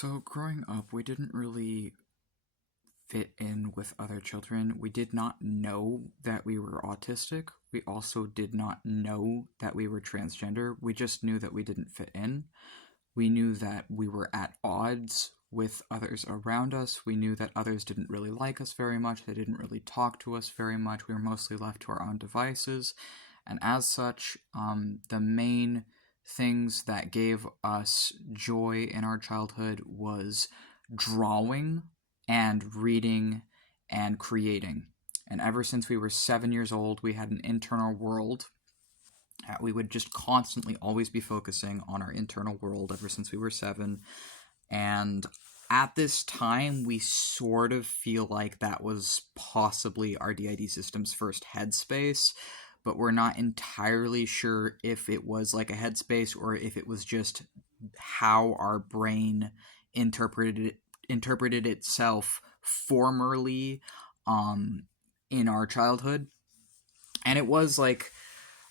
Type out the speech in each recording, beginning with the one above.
So growing up, we didn't really fit in with other children. We did not know that we were autistic. We also did not know that we were transgender. We just knew that we didn't fit in. We knew that we were at odds with others around us. We knew that others didn't really like us very much. They didn't really talk to us very much. We were mostly left to our own devices. And as such, the main things that gave us joy in our childhood was drawing and reading and creating. And ever since we were 7 years old, we had an internal world. We would just constantly always be focusing on our internal world ever since we were seven. And at this time, we sort of feel like that was possibly our DID system's first headspace, but we're not entirely sure if it was like a headspace or if it was just how our brain interpreted itself formerly in our childhood. And it was like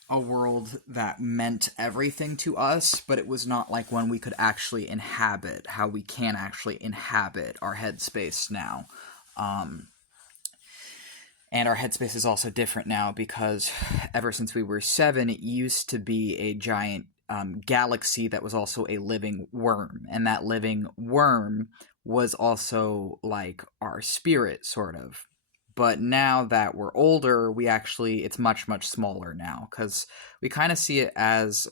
a world that meant everything to us, but it was not like one we could actually inhabit, how we can actually inhabit our headspace now. And our headspace is also different now because ever since we were seven, it used to be a giant galaxy that was also a living worm. And that living worm was also like our spirit, sort of. But now that we're older, it's much, much smaller now because we kind of see it as,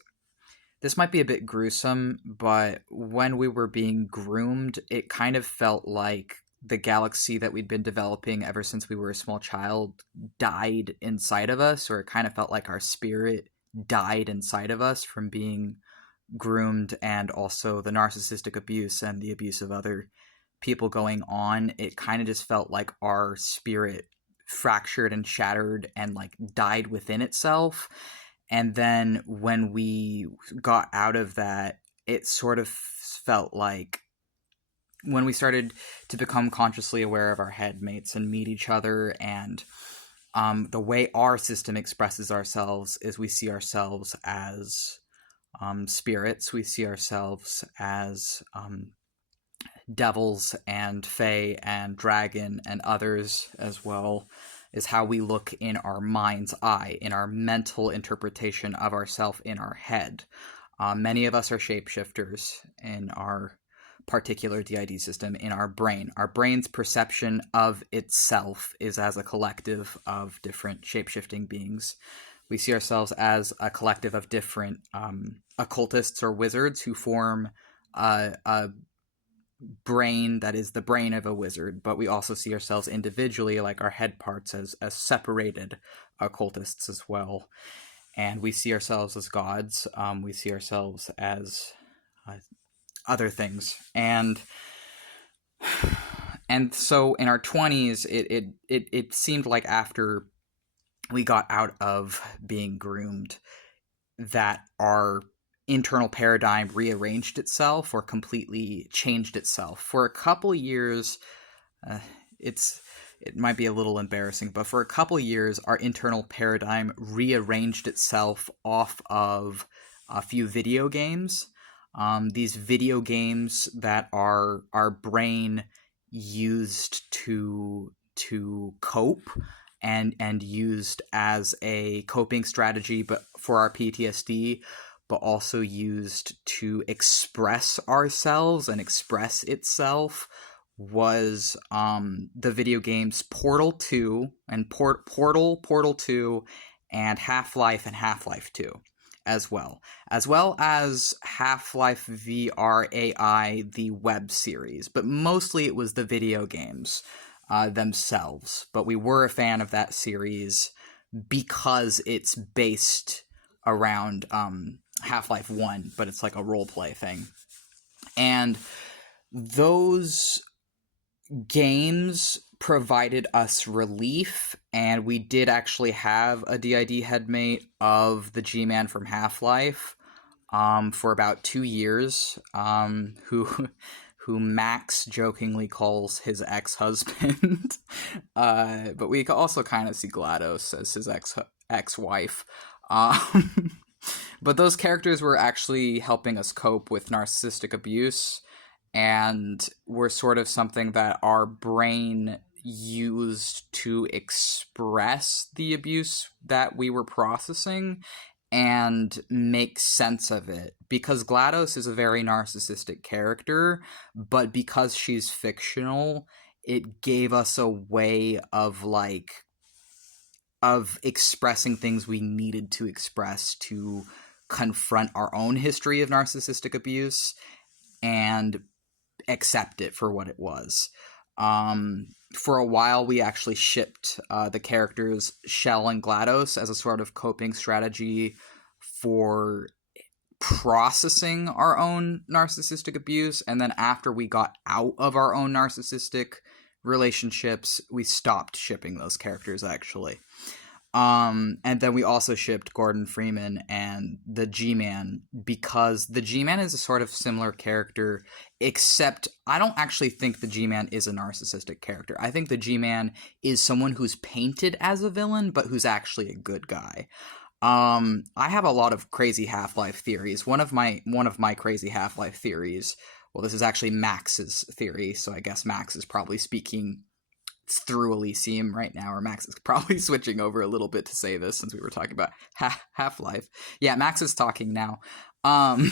this might be a bit gruesome, but when we were being groomed, it kind of felt like the galaxy that we'd been developing ever since we were a small child died inside of us, or it kind of felt like our spirit died inside of us from being groomed, and also the narcissistic abuse and the abuse of other people going on. It kind of just felt like our spirit fractured and shattered and like died within itself. And then when we got out of that, it sort of felt like when we started to become consciously aware of our headmates and meet each other, and the way our system expresses ourselves is we see ourselves as spirits. We see ourselves as devils and fae and dragon and others as well, is how we look in our mind's eye, in our mental interpretation of ourself in our head. Many of us are shapeshifters in our particular DID system, in our brain. Our brain's perception of itself is as a collective of different shapeshifting beings. We see ourselves as a collective of different occultists or wizards who form a brain that is the brain of a wizard, but we also see ourselves individually, like our head parts, as separated occultists as well. And we see ourselves as gods. We see ourselves as other things. And so in our 20s, it seemed like after we got out of being groomed that our internal paradigm rearranged itself or completely changed itself. For a couple years, it might be a little embarrassing, but for a couple years, our internal paradigm rearranged itself off of a few video games. These video games that our brain used to cope and used as a coping strategy, but for our PTSD, but also used to express ourselves and express itself, was the video games Portal 2 and Portal 2 and Half-Life and Half-Life 2 as well as Half-Life VR AI, the web series. But mostly it was the video games themselves. But we were a fan of that series because it's based around Half-Life 1, but it's like a role-play thing. And those games provided us relief, and we did actually have a DID headmate of the G-Man from Half-Life for about 2 years, who Max jokingly calls his ex-husband. But we also kind of see GLaDOS as his ex-wife. But those characters were actually helping us cope with narcissistic abuse, and were sort of something that our brain used to express the abuse that we were processing and make sense of it. Because GLaDOS is a very narcissistic character, but because she's fictional, it gave us a way of expressing things we needed to express to confront our own history of narcissistic abuse and accept it for what it was. For a while, we actually shipped the characters Shell and GLaDOS as a sort of coping strategy for processing our own narcissistic abuse. And then after we got out of our own narcissistic relationships, we stopped shipping those characters, actually. And then we also shipped Gordon Freeman and the G-Man, because the G-Man is a sort of similar character, except I don't actually think the G-Man is a narcissistic character. I think the G-Man is someone who's painted as a villain, but who's actually a good guy. I have a lot of crazy Half-Life theories. One of my crazy Half-Life theories, well, this is actually Max's theory, so I guess Max is probably speaking through Elysium right now, or Max is probably switching over a little bit to say this since we were talking about Half-Life. Yeah, Max is talking now. One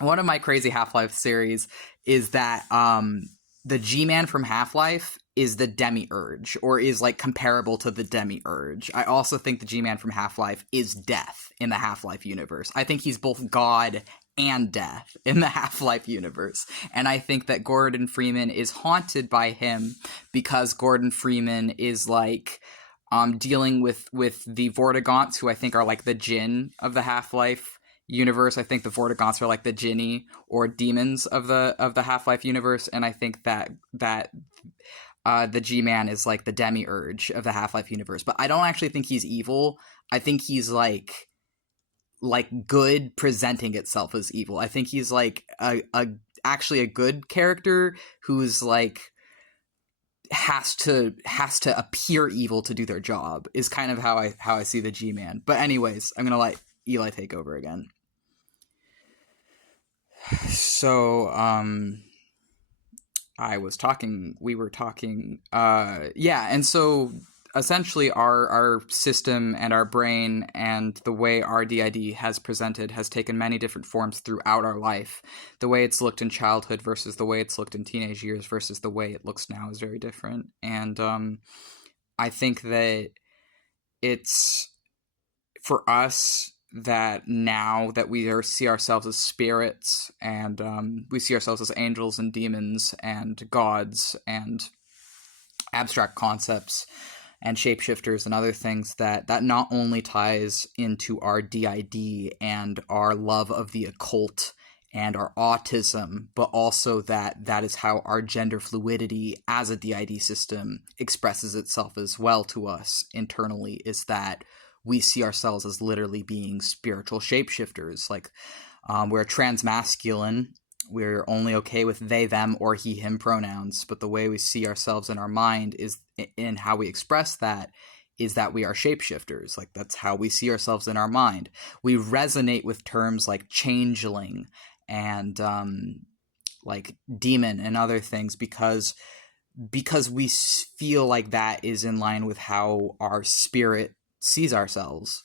of my crazy Half-Life theories is that the G-Man from Half-Life is the Demiurge, or is like comparable to the Demiurge. I also think the G-Man from Half-Life is Death in the Half-Life universe. I think he's both God and Death in the Half-Life universe. And I think that Gordon Freeman is haunted by him because Gordon Freeman is like dealing with the Vortigaunts, who I think are like the Jinn of the Half-Life universe. I think the Vortigaunts are like the Jinni or demons of the Half-Life universe, and I think that the G-Man is like the Demiurge of the Half-Life universe. But I don't actually think he's evil. I think he's like good presenting itself as evil. I think he's like actually a good character who's like has to appear evil to do their job, is kind of how I see the G-Man. But anyways, I'm gonna let Eli take over again. So we were talking and so essentially our system and our brain and the way our DID has presented has taken many different forms throughout our life. The way it's looked in childhood versus the way it's looked in teenage years versus the way it looks now is very different. And I think that it's for us that now that we see ourselves as spirits, and we see ourselves as angels and demons and gods and abstract concepts and shapeshifters and other things, that not only ties into our DID and our love of the occult and our autism, but also that is how our gender fluidity as a DID system expresses itself as well to us internally, is that we see ourselves as literally being spiritual shapeshifters. Like we're transmasculine. We're only okay with they, them, or he, him pronouns. But the way we see ourselves in our mind is in how we express that is that we are shapeshifters. Like that's how we see ourselves in our mind. We resonate with terms like changeling and like demon and other things because we feel like that is in line with how our spirit sees ourselves.